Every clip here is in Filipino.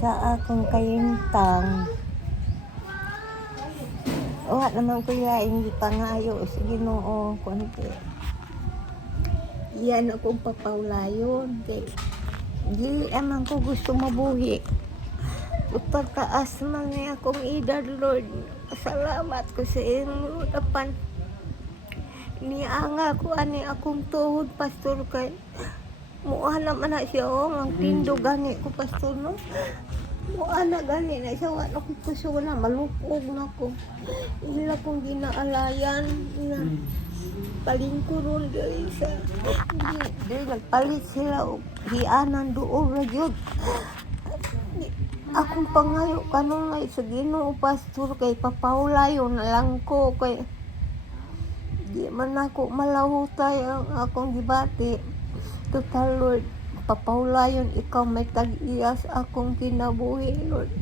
sa akong kayintang. Wa naman ko yaing gipangayo sa Ginoo kunti. Yan akong papawlayon kay di naman ko gusto mabuhi. Pagtaas man ni akong edad, Lord. Salamat ko sa inyo dapan. Nianga ko ani akong tuhod, pastor, kay muha naman na siya ang tindog gani ko, pastor, no? Muha na gani na siya, wala ko gusto na, malupog na ko. Ila kong ginaalayan, ila palingkuron dahil sa dahil nagpalit sila o hianan doon na yun. Akong pangayo kanong ngay sa Ginoo, pastor, kay papawlayo na lang ko kay di man ako malahutay ang akong gibati. Total, Lord, papawlayon ikaw may tag-iyas akong kinabuhi, Lord.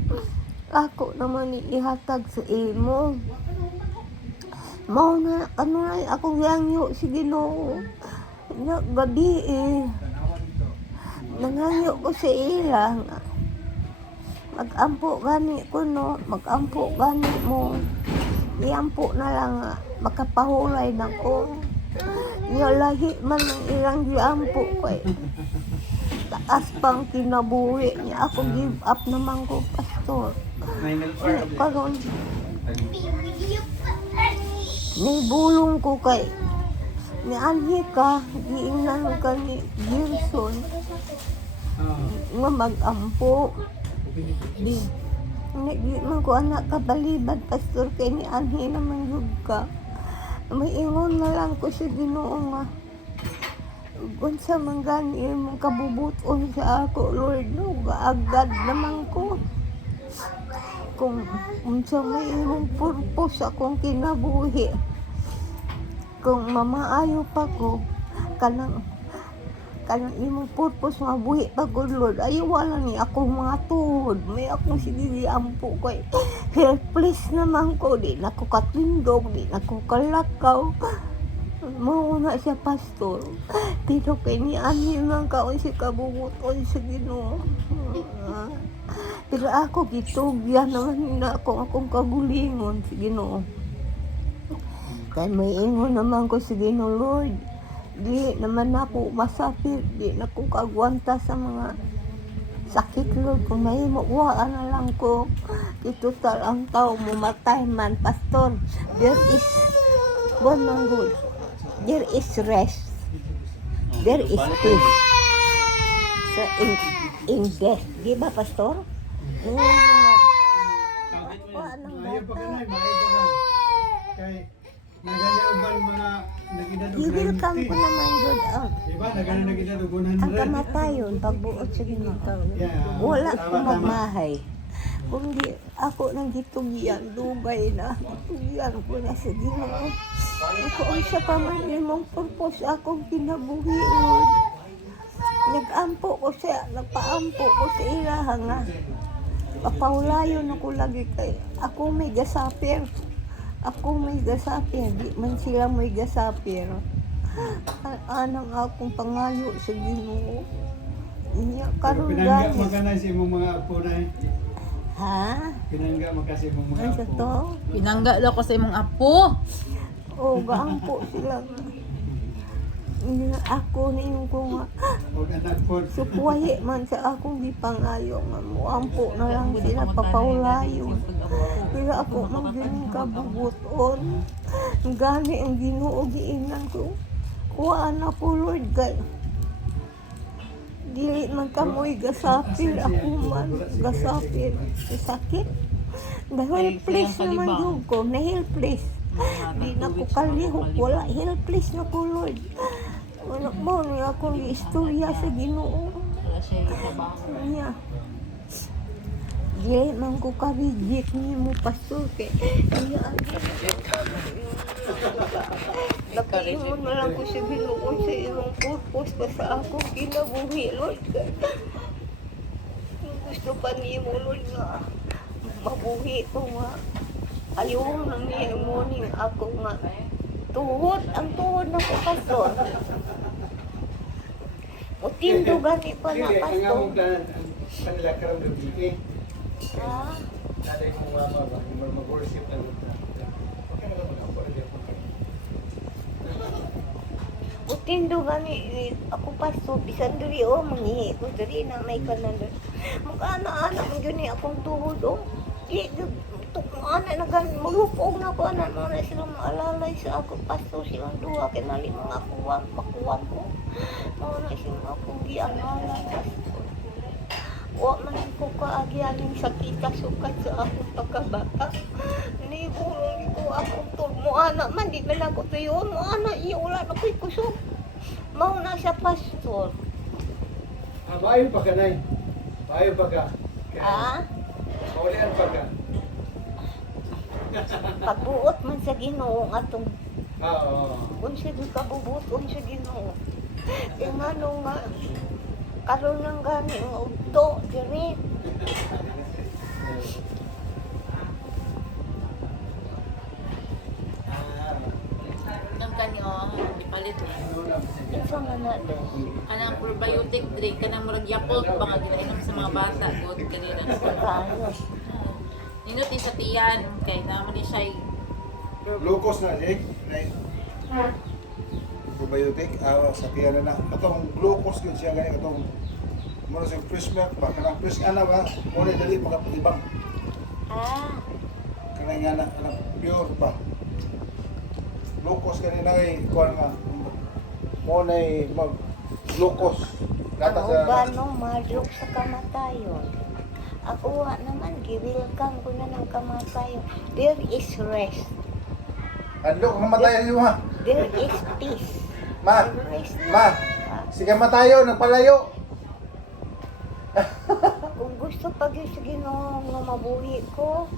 Ako naman ihatag sa imo. Mao na ano na akong yangyo si Ginoo. Na gabi nangangyo ko sa ila. Mag-ampo gani ko, no? Mag-ampo gani mo. Iampo na lang makapahulay na ko. Niya lahi man ang ilang giampo ko eh. Taas pang kinabuhi niya. Ako give up naman ko, pastor. Karon nibulong ko kay ni Anhika, giingnan ka ni Gilson nga mag-ampo. Di man ko anak kabalibad, pastor, kay ni Anhi naman yun ka. May ingon na lang ko sa Ginoo nga unsa man gani imong kabubuton sa ako, Lord, no? Gaagad naman ko kung unsa may imong purpose akong kinabuhi. Kung mamaayo pa ko kanang imong purpose nga buhi pa ko, Lord, ayaw wala ni akong mga tuhod. May akong sige ampo ko. Helpless naman ko. Di na ko katindog, di na ko kalakaw. Mauna siya, pastor. Pero kay ni Ani man kaon si kabubuton sa Ginoo. Pero ako gitugyan naman na akong kagulingon sa Ginoo. Kaya may ingon naman ko sa Ginoo, Lord. Di naman ako masapit, di na ko kagwanta sa mga sakit, Lord. Kung may makuhaan na lang ko, itutal ang tao, mumatay man, pastor. There is one man good. There is rest. There is peace. So, in death. Di ba, pastor? Gigil kang ko naman yun. Diba? Nagidado 100. Ang kamatayon, pagbuot sa Ginoo. Wala ko magmahay. Kung di ako nang gitugyan, dugay na. Gitugyan ko na sa Ginoo. Kung sa paman imong purpose akong kinabuhi, Lord. Nag-ampo ko siya, nagpaampo ko sa ilaha nga. Papawlayon ako lagi kay ako may gasapir. Ako may gasapir, di man sila may gasapir. Anang akong pangayo sa Ginoo. Inya karon Pinangga magana si imong mga apo na. Ha? Pinangga makasi imong mga Ano apo. to? Pinangga daw ko sa imong apo. O, gaampo sila. Ako ninyo ko nga. Og anak po. Supuwahi man sa akong gipangayo nga muampo na lang sila papawlayo. Pero ako magaling kabubuton. Gani ang Ginoo giingnan ko. Kuhaan ako, Lord, kay dili man kamoy gasapir, ako man gasapir. Sakit. Dahil helpless naman yun ko, na helpless. Di na ko kalihok, wala helpless na ko, Lord. Wala mo niya akong istorya sa Ginoo. Wala siya trabaho. Niya. Di man ko kabigit ni mo, pastor, kay niya nakiingon na lang ko sa Ginoo sa iyong purpose pa sa akong kinabuhi, Lord. Gusto pa niyo, Lord, nga mabuhi ko nga. Ayaw nang niya mo ni ako nga tuhod, ang tuhod na ko, pastor. Utindo gani pa na Dili, ang pasto. among kanila karang gabi. Ah, Daday mo mama ba, mag-worship na lupa. Okay na ba mag-ampo rin ako? utindo gani ako pasto bisan diri o mangihi ko diri na may kanan. Mag-ana-ana man gyud ni akong tuhod o. Di tuk ana na gan mulupog na ko ana mo na sila maalalay sa ako pasto silang duha kinali mga kuwan pakuwan ko. Mao na sila akong giangalan pasto. Wa man ko kaagyaling sa kita sukat sa akong pagkabata. Ni bulong ko akong turmo ana man di man ako tuyon mo ana iyo wala na ko'y kusog. Mao na siya pastor. Maayo pa ka, Nay. Maayo pa ka. Ah, Maulian pa ka. pagbuot man sa Ginoo ang atong Oo. unsa di kabubuton sa Ginoo. Ingano nga karon nang gani nga udto diri. Ang kanyo, ipalit. Isa nga na do. Kanang probiotic drink, kanang murag Yakult ba nga ginainom sa mga bata. Good kanina. Kayo. Ninuti sa tiyan, kay naman ni siya Glucose na, Jake. Nay. Probiotic, sa tiyan na. Katong glucose yun siya ganyan. Katong muna sa fresh milk ba? Kanang fresh ana ba? Muna dali makapatibang. Ah, Kanang nga na, kanang pure ba? Glucose kanina kay kuha nga. Muna mag glucose. Gata ang sa... uban madlok sa kamatayon. Ako wa naman giwilkang ko na ng kamatayon. There is rest. Andok, mamatayan niyo ha. There is peace. Ma, There is ma, sige matayo, nagpalayo. Kung gusto pag sa Ginoo nga mabuhi ko,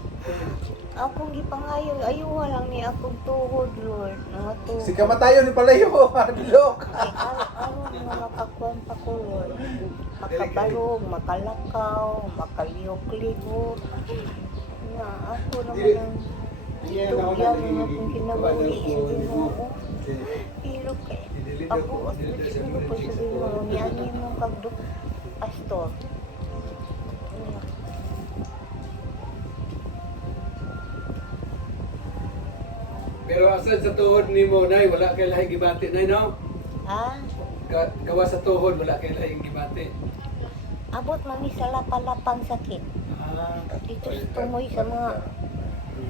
akong gipangayo, ayaw lang ni akong tuhod, Lord. Nga tuhod. Sige matayo, ni palayo. Andok. Araw nga makakuan pa ko, Lord. Makabarog, makalakaw, makaliyok-ligot. Nga, ako naman ang tugyan ng akong kinabuhi sa Ginoo. Pero kay, ako at siguro po sa Ginoo, niyanin mo kagduk, pastor. Pero asad sa tuhod ni mo, Nay, wala kay lahing gibati, Nay, no? Ha? Gawa sa tuhod, wala kay lahing gibati. Abot mami sa lapalapang sakit. Ah, Dito sa tumoy sa mga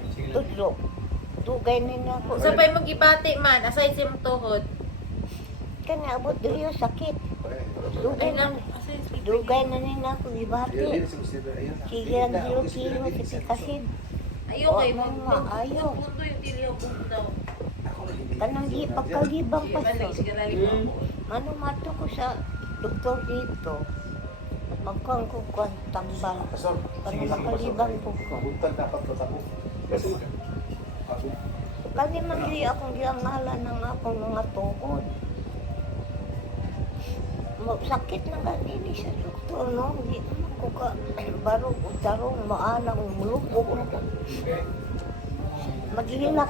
sige lang. tudlo. Dugay na ako. Sa pa'y mag-ibati man, aside sa imong tuhod. Kana abot diri yung sakit. Dugay Ay na. lang, aside sa Dugay na nina ako gibati. Sige ang kilo-kilo sa pikasin. Ayaw kay mo. Ayaw. Punto yung dili ko daw. Kanang pagkalibang pa Balik siya. sige lalim mo. Ano mato ko sa doktor dito. Magkang ko kwan tambal. Para makalibang po ko. Buntag dapat ko tapo. Kasi Kani man diri akong giangalan ng akong mga tuhod. Sakit na ganini sa doktor, no? Hindi naman ko ka barog o tarong maanang mulupog. Maghihina